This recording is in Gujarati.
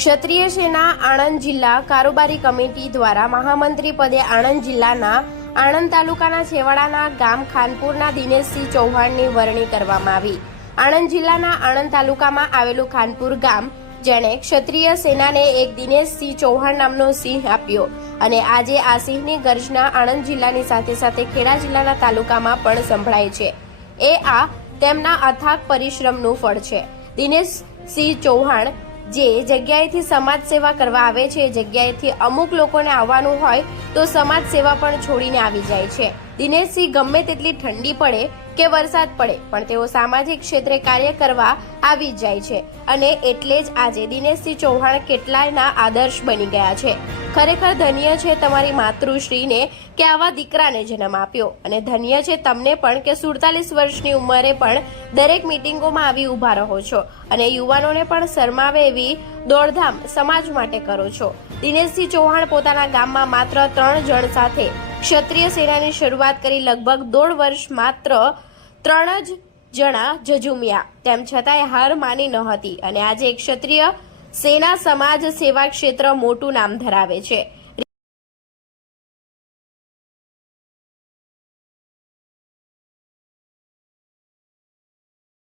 ક્ષત્રિય સેના આણંદ જિલ્લા કારોબારી કમિટી દ્વારા મહામંત્રી પદે આણંદ જિલ્લાના આણંદ તાલુકાના છેવાડાના ગામ ખાનપુરના દિનેશસિંહ ચૌહાણની વરણી કરવામાં આવી. આણંદ જિલ્લાના આણંદ તાલુકામાં આવેલું ખાનપુર ગામ, જેણે ક્ષત્રિય સેનાને એક દિનેશસિંહ ચૌહાણ નામનો સિંહ આપ્યો અને આજે આ સિંહની ગર્જના આણંદ જિલ્લાની સાથે સાથે ખેડા જિલ્લાના તાલુકામાં પણ સંભળાય છે. એ આ તેમના અથાગ પરિશ્રમનું ફળ છે. દિનેશ સિંહ ચૌહાણ જે જગ્યાએથી સમાજ સેવા કરવા આવે છે જગ્યાએથી અમુક લોકોને આવવાનું હોય તો સમાજ સેવા પણ છોડીને આવી જાય છે. દિનેશસિંહ ગમે તેટલી ઠંડી પડે કે વરસાદ પડે, પણ તેઓ સામાજિક ક્ષેત્રે કાર્ય કરવા આવી જ જાય છે. અને એટલે જ આજે દિનેશસિંહ ચૌહાણ કેટલાયના આદર્શ બની ગયા છે. ખરેખર ધન્ય છે તમારી માતૃશ્રીને કે આવા દીકરાને જન્મ આપ્યો. અને ધન્ય છે તમને પણ કે સુડતાલીસ વર્ષની ઉંમરે પણ દરેક મિટિંગોમાં આવી ઊભા રહો છો. અને યુવાનોને પણ શરમાવે એવી દોડધામ સમાજ માટે કરો છો. દિનેશસિંહ ચૌહાણ પોતાના ગામમાં માત્ર ત્રણ જણ સાથે ક્ષત્રિય સેનાની શરૂઆત કરી લગભગ દોઢ વર્ષ માત્ર ત્રણ જ જણા જજુમ્યા તેમ છતાંય હાર માની ન હતી અને આજે ક્ષત્રિય સેના સમાજ સેવા ક્ષેત્ર મોટું નામ ધરાવે છે.